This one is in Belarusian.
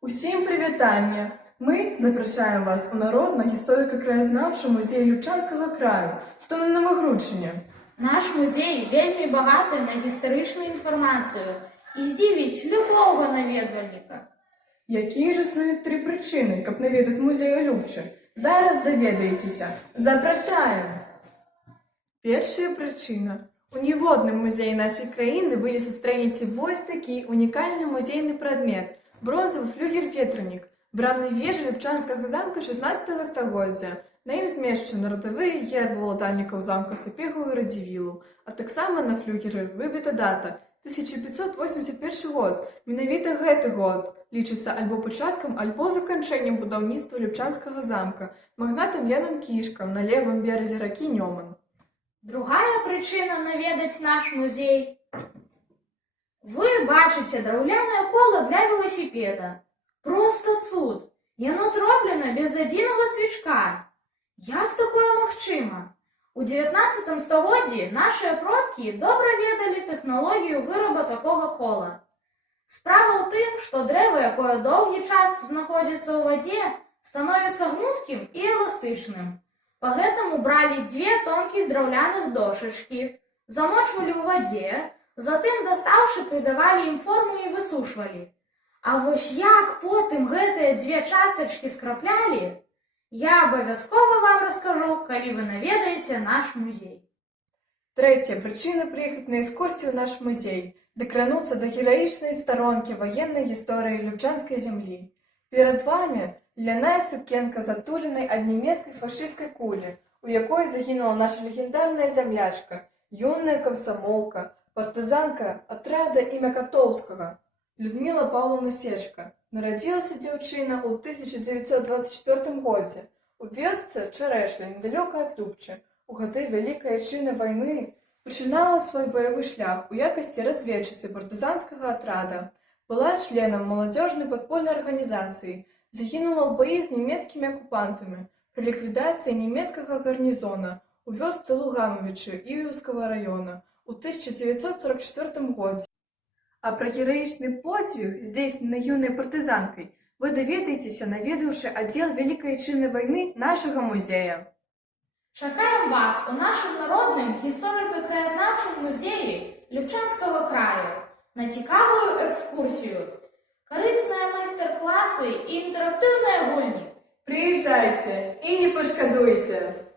Усім привітання! Ми запрошуємо вас у Народно-гісторико-краєзнавчий музей Любчанського краю, що на Новогрудщині. Наш музей вельми багатий на історичну інформацію і здивить любого навідувальника. Які ж існують три причини, каб навідати музей Любчі? Зараз довідаєтеся. Запрошуємо! Перша причина. У ніводному музеї нашої країни ви зустрінете ось такий унікальний музейний предмет – бронзовий флюгер-ветряник, брамної вежі Любчанського замку 16 століття. На ім зміщено родовий герб володарників замку Сапегу і Радзівілу, а так само на флюгері вибита дата – 1581 год. Менавіта гэты год лічыцца альбо пачаткам, альбо заканчэннем будаўніцтва Любчанскага замка магнатам Яном Кішкам на левым березе ракі Нёман. Другая причина наведать наш музей. Вы бачите драўлянае кола для велосипеда. Просто цуд. Яно зроблено без адзінага цвічка. Як такое магчыма? У 19 стагоддзі нашыя продкі добра ведалі тэхналогію выраба такога кола. Справа ў тым, што дрэва, якое доўгі час знаходзіцца ў вадзе, становіцца гнуткім і эластычным. Пагэтаму бралі дзве тонкіх драўляных дошачкі, замочвалі ў вадзе, затым, дастаўшы, придавалі ім форму і высушвалі. А вось як потым гэтыя дзве частачкі скраплялі, я абавязкова вам раскажу, калі вы наведаеце наш музей. Третья причина приехать на экскурсию в наш музей – докрануться до героичной сторонки военной истории Любчанской земли. Перед вами ляная сукенка, затуленной от немецкой фашистской кули, у якой загинула наша легендарная землячка, юная комсомолка, партизанка отряда імя Котовского, Людмила Павловна Сечка. Народилася дзяўчына ў 1924 годзе у вёсцы Чарэшля, недалёка ад Любчы. У гады Вялікай Айчыннай вайны пачынала свой баявы шлях у якасці разведчыцы партызанскага атрада. Была членам маладзёжнай падпольнай арганізацыі, загінула ў баі з нямецкімі акупантамі пры ліквідацыі нямецкага гарнізона у вёсцы Лугановичы Іўскага раёна ў 1944 годзе. А про героичный подвиг, здійснений юной партизанкой, вы доведаетеся, наведавши отдел Великой Отечественной войны нашего музея. Чакаем вас у нашым народным гісторико-краєзнавчым музеі Любчанского краю на цікавую экскурсію, карысныя майстар-класы і інтэрактыўныя гульні. Приезжайте и не пошкодуйте!